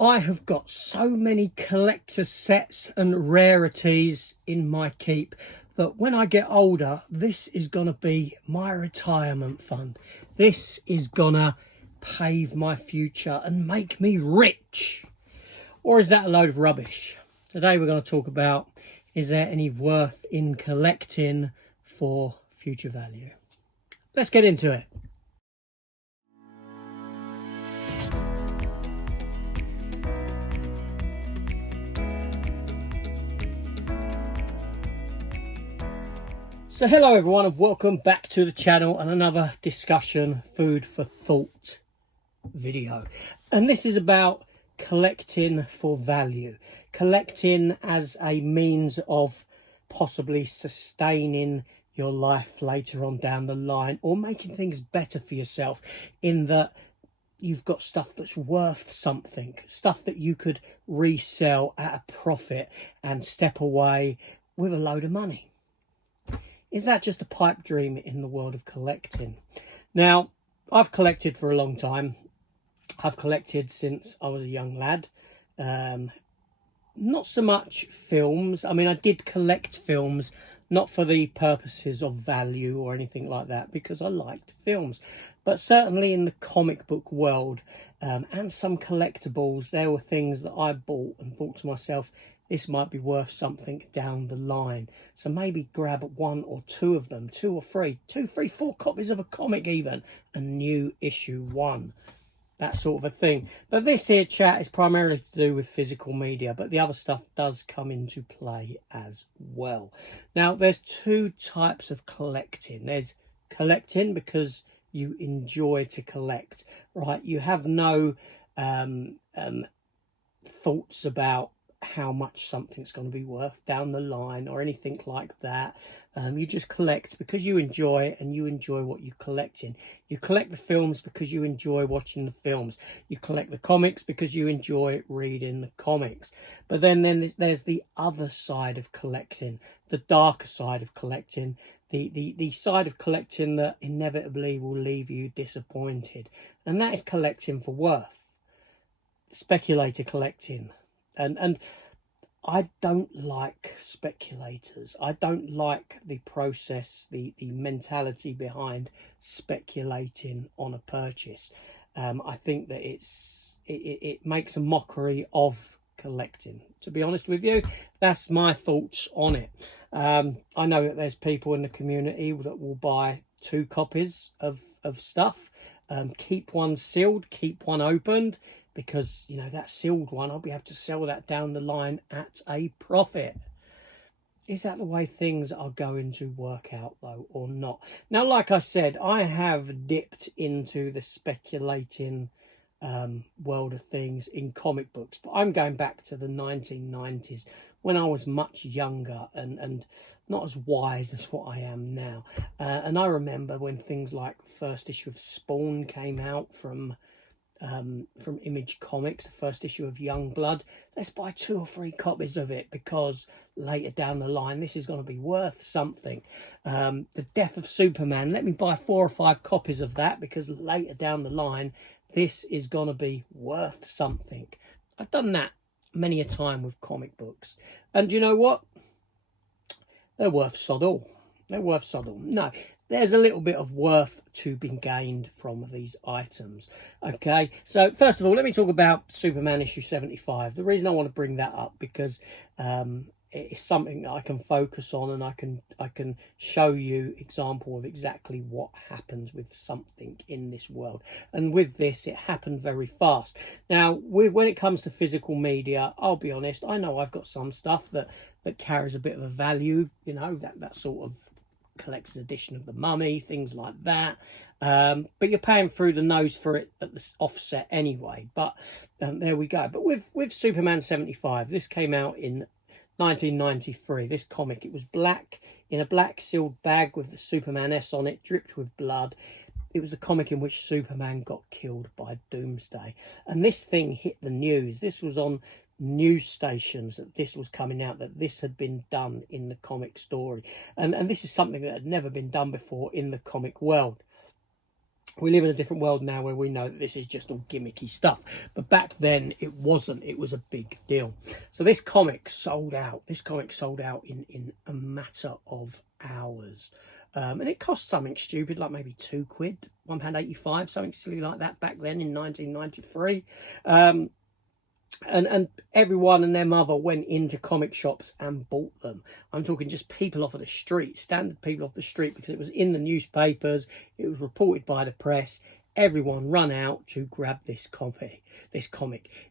I have got so many collector sets and rarities in my keep that when I get older, this is going to be my retirement fund. This is going to pave my future and make me rich. Or is that a load of rubbish? Today we're going to talk about, is there any worth in collecting for future value? Let's get into it. So hello everyone and welcome back to the channel and another discussion food for thought video. And this is about collecting for value, collecting as a means of possibly sustaining your life later on down the line, or making things better for yourself in that you've got stuff that's worth something, stuff that you could resell at a profit and step away with a load of money. Is that just a pipe dream in the world of collecting? Now, I've collected for a long time. I've collected since I was a young lad. Not so much films. I mean, I did collect films, not for the purposes of value or anything like that, because I liked films. But certainly in the comic book world and some collectibles, there were things that I bought and thought to myself, this might be worth something down the line. So maybe grab one or two of them, two or three, 4 copies of a comic even, a new issue 1. That sort of a thing. But this here chat is primarily to do with physical media, but the other stuff does come into play as well. Now, there's 2 types of collecting. There's collecting because you enjoy to collect, right? You have no thoughts about how much something's going to be worth down the line or anything like that. You just collect because you enjoy it and you enjoy what you're collecting. You collect the films because you enjoy watching the films. You collect the comics because you enjoy reading the comics. But then there's the other side of collecting, the darker side of collecting, the side of collecting that inevitably will leave you disappointed. And that is collecting for worth, speculator collecting. And I don't like speculators. I don't like the process, the mentality behind speculating on a purchase. I think that it makes a mockery of collecting. To be honest with you, that's my thoughts on it. I know that there's people in the community that will buy 2 copies of stuff, keep one sealed, keep one opened, because, you know, that sealed one, I'll be able to sell that down the line at a profit. Is that the way things are going to work out, though, or not? Now, like I said, I have dipped into the speculating world of things in comic books, but I'm going back to the 1990s when I was much younger and not as wise as what I am now. And I remember when things like the first issue of Spawn came out from Image Comics, the first issue of Youngblood. Let's buy 2 or 3 copies of it because later down the line this is going to be worth something. The Death of Superman, let me buy 4 or 5 copies of that because later down the line this is going to be worth something. I've done that many a time with comic books, and you know what, they're worth sod all. They're worth sod all. No, there's a little bit of worth to be gained from these items. Okay, so first of all, let me talk about Superman issue 75. The reason I want to bring that up because it's something that I can focus on, and I can show you example of exactly what happens with something in this world. And with this, it happened very fast. Now, when it comes to physical media, I'll be honest, I know I've got some stuff that carries a bit of a value, you know, that sort of collector's edition of the Mummy, things like that, but you're paying through the nose for it at the offset anyway. But there we go. But with Superman 75, this came out in 1993. This comic, it was black, in a black sealed bag with the Superman S on it, dripped with blood. It was the comic in which Superman got killed by Doomsday, and this thing hit the news. This was on news stations that this was coming out, that this had been done in the comic story, and this is something that had never been done before in the comic world. We live in a different world now where we know that this is just all gimmicky stuff. But back then it wasn't. It was a big deal. So this comic sold out. This comic sold out in a matter of hours. And it cost something stupid, like maybe £2, £1.85, something silly like that back then in 1993. And everyone and their mother went into comic shops and bought them. I'm talking just people off of the street, standard people off the street, because it was in the newspapers, it was reported by the press. Everyone run out to grab this comic.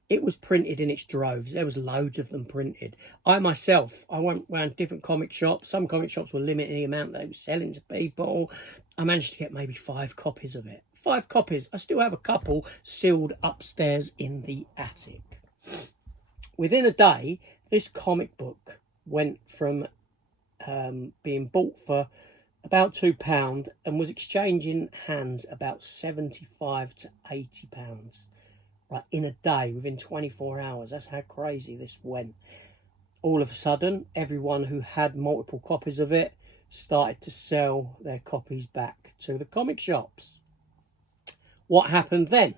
It was printed in its droves. There was loads of them printed. I went around different comic shops. Some comic shops were limiting the amount they were selling to people. I managed to get maybe 5 copies of it. 5 copies. I still have a couple sealed upstairs in the attic. Within a day, this comic book went from being bought for about £2 and was exchanging hands about £75 to £80, right, in a day, within 24 hours. That's how crazy this went. All of a sudden, everyone who had multiple copies of it started to sell their copies back to the comic shops. What happened then?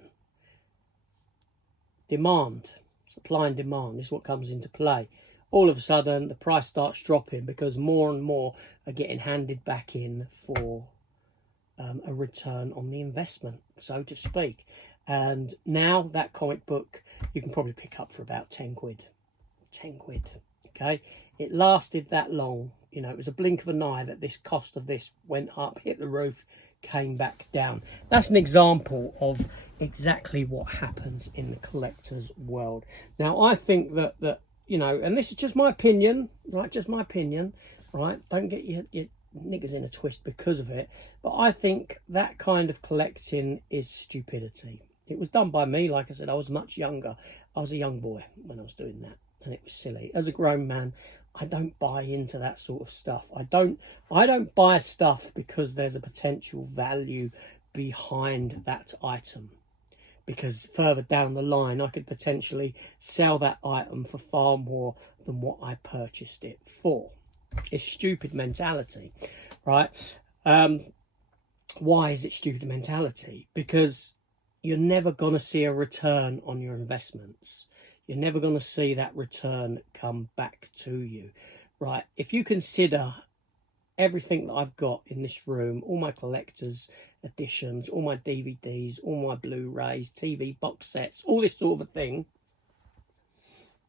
Demand. Supply and demand is what comes into play. All of a sudden, the price starts dropping because more and more are getting handed back in for a return on the investment, so to speak. And now that comic book you can probably pick up for about 10 quid. 10 quid, okay? It lasted that long. You know, it was a blink of an eye that this cost of this went up, hit the roof, came back down. That's an example of exactly what happens in the collector's world. Now, I think that you know, and this is just my opinion, right? Just my opinion, right? Don't get your niggers in a twist because of it. But I think that kind of collecting is stupidity. It was done by me. Like I said, I was much younger. I was a young boy when I was doing that, and it was silly. As a grown man, I don't buy into that sort of stuff. I don't buy stuff because there's a potential value behind that item, because further down the line I could potentially sell that item for far more than what I purchased it for. It's stupid mentality, right? Why is it stupid mentality? Because you're never going to see a return on your investments. You're never going to see that return come back to you, right? If you consider everything that I've got in this room, all my collector's editions, all my DVDs, all my Blu-rays, TV box sets, all this sort of a thing,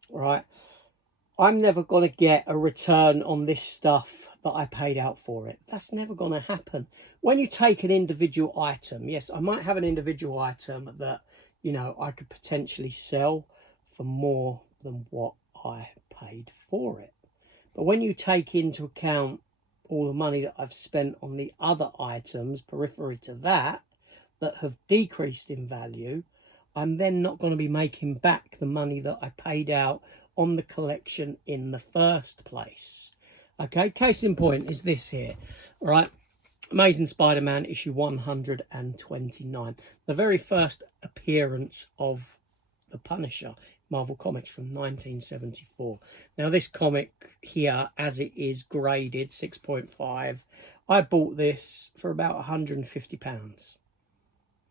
right? I'm never going to get a return on this stuff that I paid out for it. That's never going to happen. When you take an individual item, yes, I might have an individual item that, you know, I could potentially sell for more than what I paid for it. But when you take into account all the money that I've spent on the other items periphery to that have decreased in value, I'm then not going to be making back the money that I paid out on the collection in the first place. Okay, case in point is this here, right? Amazing Spider-Man issue 129, the very first appearance of the Punisher, Marvel Comics, from 1974. Now this comic here, as it is graded 6.5, I bought this for about £150,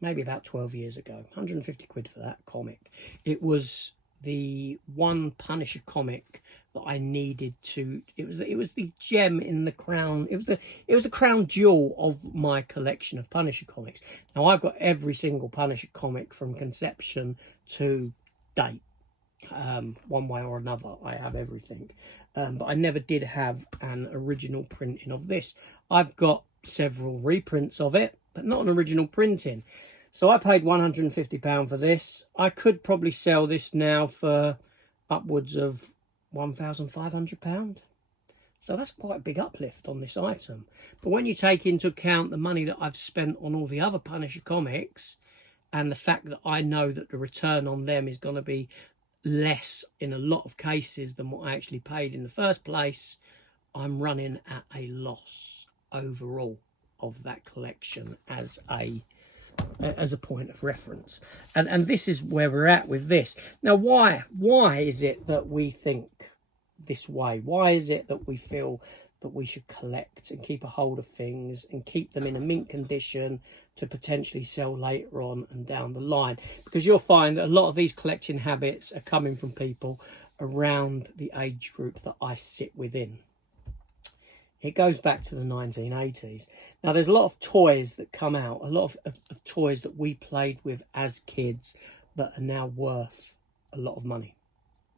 maybe about 12 years ago. 150 quid for that comic. It was the one Punisher comic that I needed to. It was the gem in the crown. It was the crown jewel of my collection of Punisher comics. Now I've got every single Punisher comic from conception to date. One way or another, I have everything, but I never did have an original printing of this. I've got several reprints of it, but not an original printing. So I paid £150 for this. I could probably sell this now for upwards of £1,500. So that's quite a big uplift on this item. But when you take into account the money that I've spent on all the other Punisher comics, and the fact that I know that the return on them is going to be less in a lot of cases than what I actually paid in the first place, I'm running at a loss overall of that collection as a point of reference. And this is where we're at with this. Now, why is it that we think this way? Why is it that we feel that we should collect and keep a hold of things and keep them in a mint condition to potentially sell later on and down the line. Because you'll find that a lot of these collecting habits are coming from people around the age group that I sit within. It goes back to the 1980s. Now, there's a lot of toys that come out, a lot of toys that we played with as kids that are now worth a lot of money,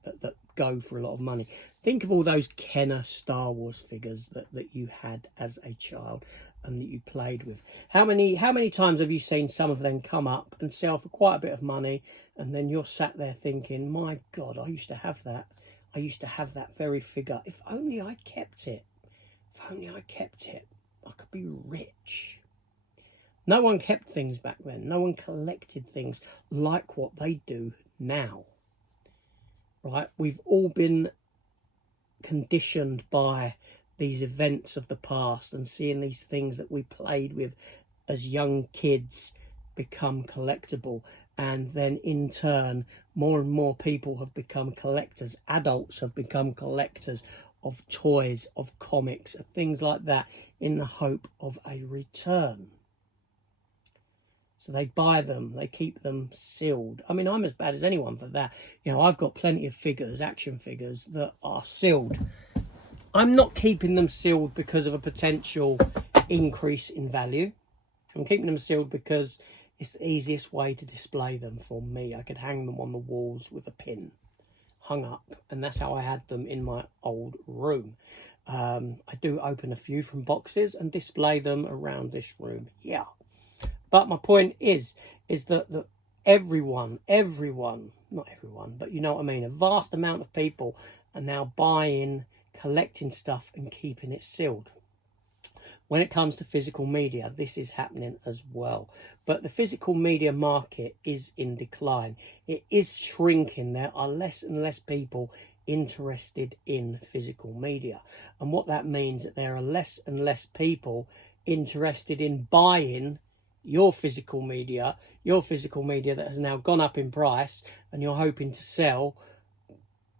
that go for a lot of money. Think of all those Kenner Star Wars figures that you had as a child and that you played with. How many times have you seen some of them come up and sell for quite a bit of money, and then you're sat there thinking, my God, I used to have that. I used to have that very figure. If only I kept it. If only I kept it, I could be rich. No one kept things back then. No one collected things like what they do now. Right? We've all been conditioned by these events of the past and seeing these things that we played with as young kids become collectible. And then in turn, more and more people have become collectors. Adults have become collectors of toys, of comics, of things like that, in the hope of a return. So they buy them, they keep them sealed. I mean, I'm as bad as anyone for that. You know, I've got plenty of figures, action figures, that are sealed. I'm not keeping them sealed because of a potential increase in value. I'm keeping them sealed because it's the easiest way to display them for me. I could hang them on the walls with a pin, hung up, and that's how I had them in my old room. I do open a few from boxes and display them around this room here. But my point is that everyone, not everyone, but you know what I mean, a vast amount of people are now buying, collecting stuff and keeping it sealed. When it comes to physical media, this is happening as well. But the physical media market is in decline. It is shrinking. There are less and less people interested in physical media. And what that means is that there are less and less people interested in buying your physical media that has now gone up in price and you're hoping to sell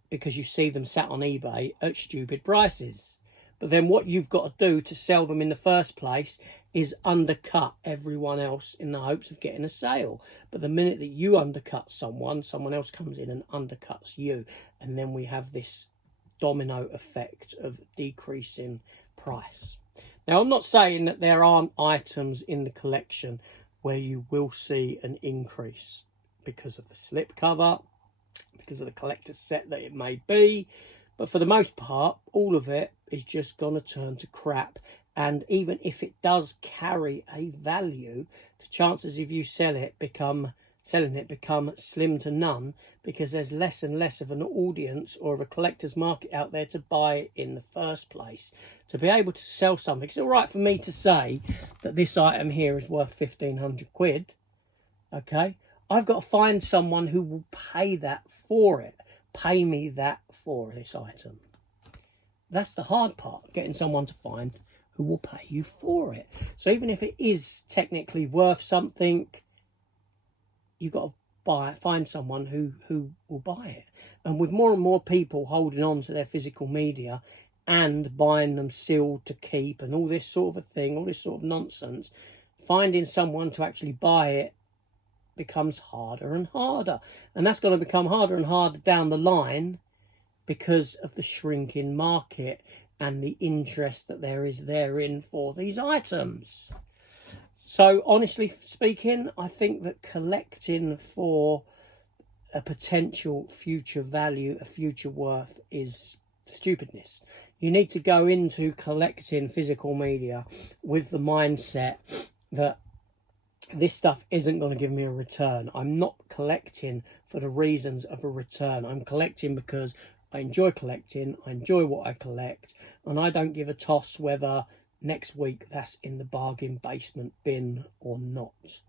because you see them sat on eBay at stupid prices. But then what you've got to do to sell them in the first place is undercut everyone else in the hopes of getting a sale. But the minute that you undercut someone else comes in and undercuts you. And then we have this domino effect of decreasing price. Now, I'm not saying that there aren't items in the collection where you will see an increase because of the slipcover, because of the collector's set that it may be. But for the most part, all of it is just going to turn to crap. And even if it does carry a value, the chances of you selling it become slim to none, because there's less and less of an audience or of a collector's market out there to buy it in the first place. To be able to sell something, it's all right for me to say that this item here is worth 1,500 quid. Okay, I've got to find someone who will pay that for it. Pay me that for this item. That's the hard part, getting someone to find who will pay you for it. So even if it is technically worth something, you've got to find someone who will buy it. And with more and more people holding on to their physical media and buying them sealed to keep and all this sort of a thing, all this sort of nonsense, finding someone to actually buy it becomes harder and harder. And that's going to become harder and harder down the line because of the shrinking market and the interest that there is therein for these items. So honestly speaking, I think that collecting for a potential future value, a future worth, is stupidness. You need to go into collecting physical media with the mindset that this stuff isn't going to give me a return. I'm not collecting for the reasons of a return. I'm collecting because I enjoy collecting, I enjoy what I collect, and I don't give a toss whether next week that's in the bargain basement bin or not.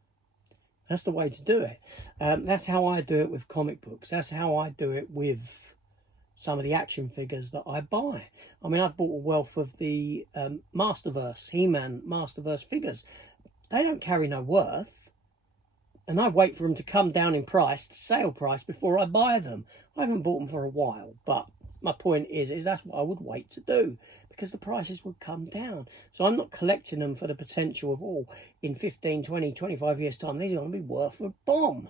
That's the way to do it. That's how I do it with comic books. That's how I do it with some of the action figures that I buy. I mean, I've bought a wealth of the Masterverse, He-Man Masterverse figures. They don't carry no worth. And I wait for them to come down in price, to sale price, before I buy them. I haven't bought them for a while, but my point is that's what I would wait to do, because the prices would come down. So I'm not collecting them for the potential of, oh, in 15, 20, 25 years time, these are going to be worth a bomb.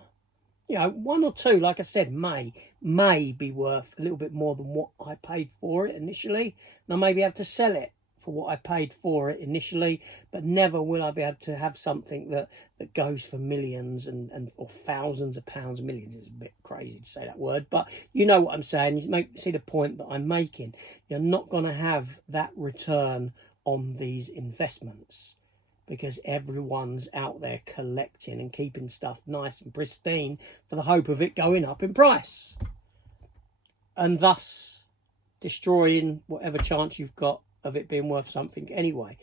You know, one or two, like I said, may be worth a little bit more than what I paid for it initially. And I may be able to sell it for what I paid for it initially, but never will I be able to have something that goes for millions and or thousands of pounds. Millions is a bit crazy to say that word, but you know what I'm saying. You see the point that I'm making. You're not going to have that return on these investments, because everyone's out there collecting and keeping stuff nice and pristine for the hope of it going up in price, and thus destroying whatever chance you've got of it being worth something anyway.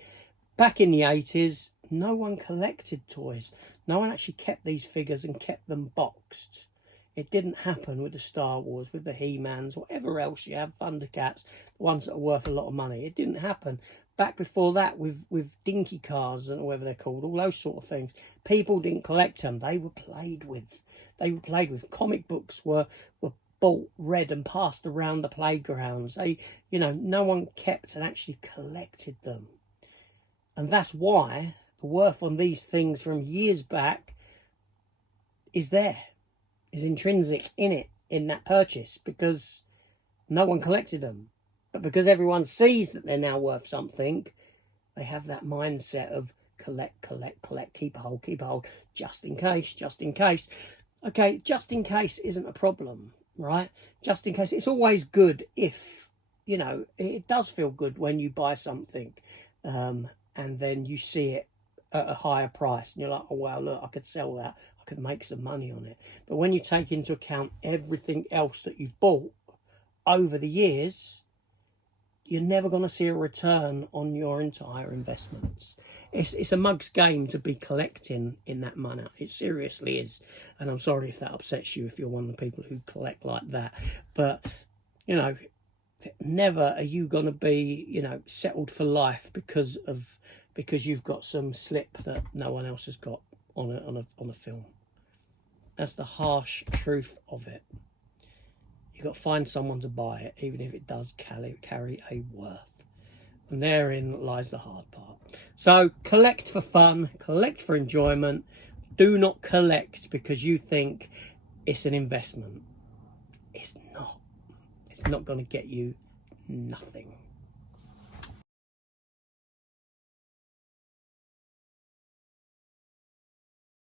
Back in the 80s, no one collected toys. No one actually kept these figures and kept them boxed. It didn't happen with the Star Wars, with the He-Mans, whatever else you have, Thundercats, the ones that are worth a lot of money. It didn't happen. Back before that, with dinky cars and whatever they're called, all those sort of things, people didn't collect them. They were played with. They were played with. Comic books were bought, read and passed around the playgrounds. No one kept and actually collected them. And that's why the worth on these things from years back is intrinsic in it, in that purchase, because no one collected them. But because everyone sees that they're now worth something, they have that mindset of collect, keep a hold, just in case. Okay, just in case isn't a problem, right? Just in case. It's always good if, it does feel good when you buy something and then you see it at a higher price and you're like, oh, wow, look, I could sell that. I could make some money on it. But when you take into account everything else that you've bought over the years, you're never going to see a return on your entire investments. It's a mug's game to be collecting in that manner. It seriously is. And I'm sorry if that upsets you, if you're one of the people who collect like that. But, never are you going to be, settled for life because you've got some slip that no one else has got on a film. That's the harsh truth of it. You've got to find someone to buy it, even if it does carry a worth. And therein lies the hard part. So collect for fun, collect for enjoyment. Do not collect because you think it's an investment. It's not. It's not going to get you nothing.